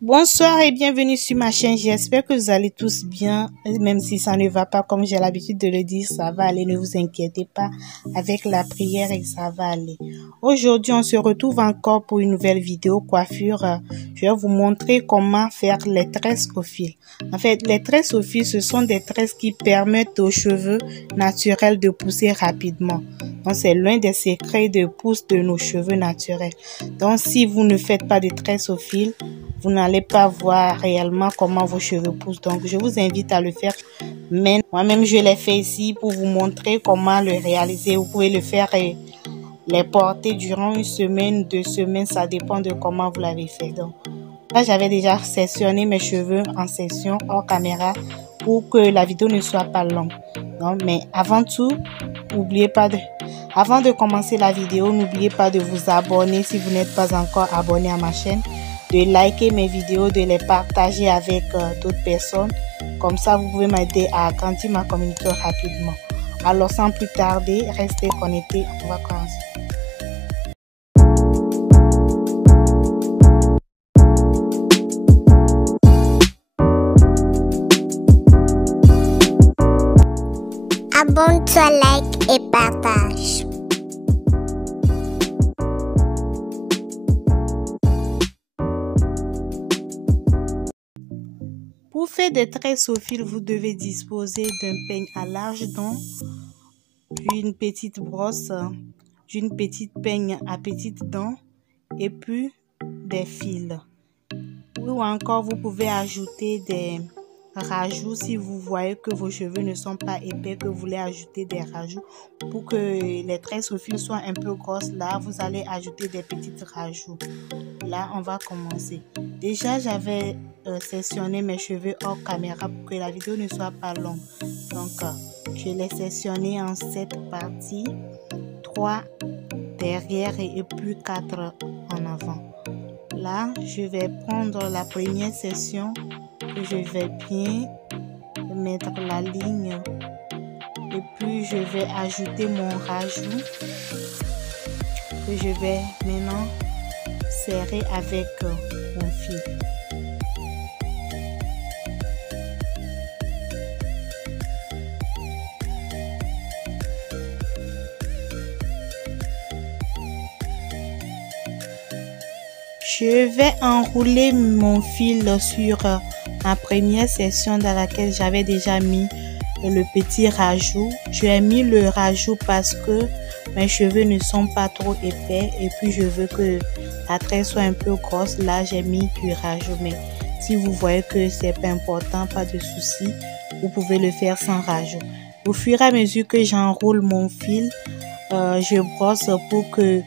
Bonsoir et bienvenue sur ma chaîne. J'espère que vous allez tous bien, même si ça ne va pas comme j'ai l'habitude de le dire, ça va aller, ne vous inquiétez pas, avec la prière et ça va aller. Aujourd'hui, on se retrouve encore pour une nouvelle vidéo coiffure. Je vais vous montrer comment faire les tresses au fil. En fait, les tresses au fil, ce sont des tresses qui permettent aux cheveux naturels de pousser rapidement. Donc, c'est l'un des secrets de pousse de nos cheveux naturels. Donc, si vous ne faites pas de tresses au fil, vous n'allez pas voir réellement comment vos cheveux poussent. Donc, je vous invite à le faire. Mais moi-même, je l'ai fait ici pour vous montrer comment le réaliser. Vous pouvez le faire et les porter durant une semaine, 2 semaines. Ça dépend de comment vous l'avez fait. Donc, là, j'avais déjà sectionné mes cheveux en session hors caméra pour que la vidéo ne soit pas longue. Donc, mais avant tout, n'oubliez pas de... Avant de commencer la vidéo, n'oubliez pas de vous abonner si vous n'êtes pas encore abonné à ma chaîne, de liker mes vidéos, de les partager avec d'autres personnes. Comme ça, vous pouvez m'aider à agrandir ma communauté rapidement. Alors, sans plus tarder, restez connectés. On va commencer. Abonne-toi, like et partage. Pour faire des tresses au fil, vous devez disposer d'un peigne à large dent, d'une petite brosse, d'une petite peigne à petite dent et puis des fils. Ou encore, vous pouvez ajouter des rajouts si vous voyez que vos cheveux ne sont pas épais, que vous voulez ajouter des rajouts pour que les tresses au fil soient un peu grosses. Là, vous allez ajouter des petits rajouts. Là, on va commencer. Déjà, j'avais sectionné mes cheveux hors caméra pour que la vidéo ne soit pas longue. Donc, je l'ai sectionné en 7 parties, 3 derrière et puis 4 en avant. Là, je vais prendre la première section que je vais bien mettre la ligne et puis je vais ajouter mon rajout que je vais maintenant serrer avec mon fil. Je vais enrouler mon fil sur ma première section dans laquelle j'avais déjà mis le petit rajout. J'ai mis le rajout parce que mes cheveux ne sont pas trop épais et puis je veux que la tresse soit un peu grosse. Là, j'ai mis du rajout, mais si vous voyez que c'est pas important, pas de souci, vous pouvez le faire sans rajout. Au fur et à mesure que j'enroule mon fil, je brosse pour que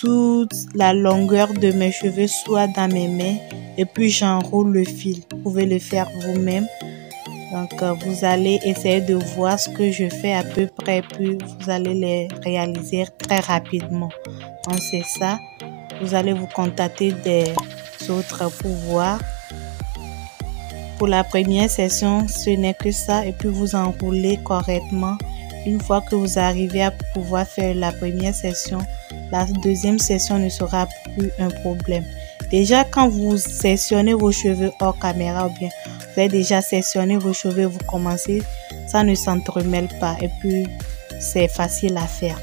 toute la longueur de mes cheveux soit dans mes mains et puis j'enroule le fil. Vous pouvez le faire vous-même. Donc vous allez essayer de voir ce que je fais à peu près puis vous allez les réaliser très rapidement. Donc c'est ça. Vous allez vous contacter des autres pour voir. Pour la première session, ce n'est que ça et puis vous enroulez correctement. Une fois que vous arrivez à pouvoir faire la première session, la deuxième session ne sera plus un problème. Déjà, quand vous sectionnez vos cheveux hors caméra ou bien vous avez déjà sectionné vos cheveux, vous commencez, ça ne s'entremêle pas et puis c'est facile à faire.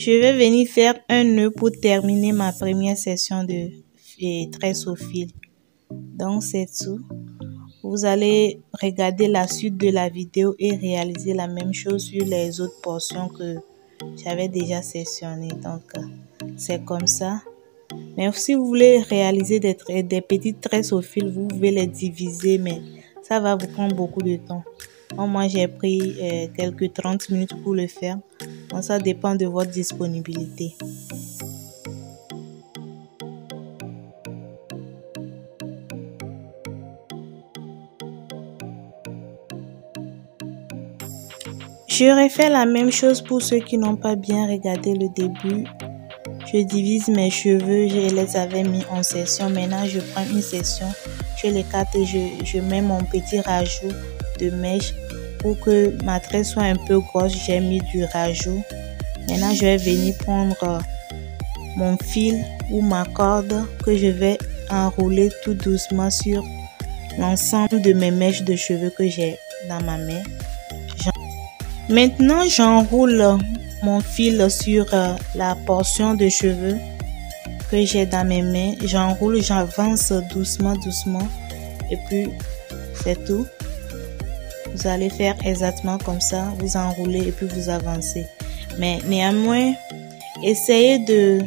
Je vais venir faire un nœud pour terminer ma première session de tresse au fil. Donc c'est tout. Vous allez regarder la suite de la vidéo et réaliser la même chose sur les autres portions que j'avais déjà sectionnées. Donc c'est comme ça. Mais si vous voulez réaliser des petites tresses au fil, vous pouvez les diviser, mais ça va vous prendre beaucoup de temps. Moi, j'ai pris quelques 30 minutes pour le faire. Donc, ça dépend de votre disponibilité. Je refais la même chose pour ceux qui n'ont pas bien regardé le début. Je divise mes cheveux, je les avais mis en section. Maintenant, je prends une section, je l'écarte et je mets mon petit rajout de mèche pour que ma tresse soit un peu grosse. J'ai mis du rajout. Maintenant, je vais venir prendre mon fil ou ma corde que je vais enrouler tout doucement sur l'ensemble de mes mèches de cheveux que j'ai dans ma main. Maintenant, j'enroule mon fil sur la portion de cheveux que j'ai dans mes mains. J'enroule, j'avance doucement et puis c'est tout. Vous allez faire exactement comme ça, vous enroulez et puis vous avancez. Mais néanmoins, essayez de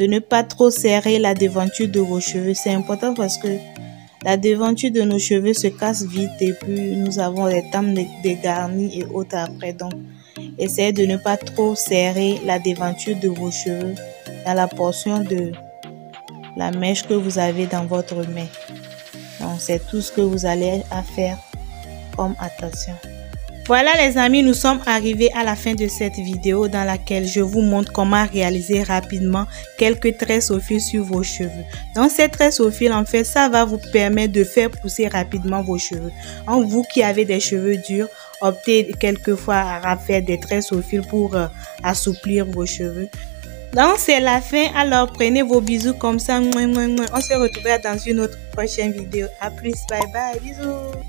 ne pas trop serrer la devanture de vos cheveux. C'est important parce que la devanture de nos cheveux se casse vite et puis nous avons des taches dégarnies et autres après. Donc, essayez de ne pas trop serrer la devanture de vos cheveux dans la portion de la mèche que vous avez dans votre main. Donc, c'est tout ce que vous allez à faire comme attention. Voilà les amis, nous sommes arrivés à la fin de cette vidéo dans laquelle je vous montre comment réaliser rapidement quelques tresses au fil sur vos cheveux. Donc ces tresses au fil, en fait, ça va vous permettre de faire pousser rapidement vos cheveux. Donc vous qui avez des cheveux durs, optez quelquefois à faire des tresses au fil pour assouplir vos cheveux. Donc c'est la fin, alors prenez vos bisous comme ça. On se retrouvera dans une autre prochaine vidéo. À plus, bye bye, bisous.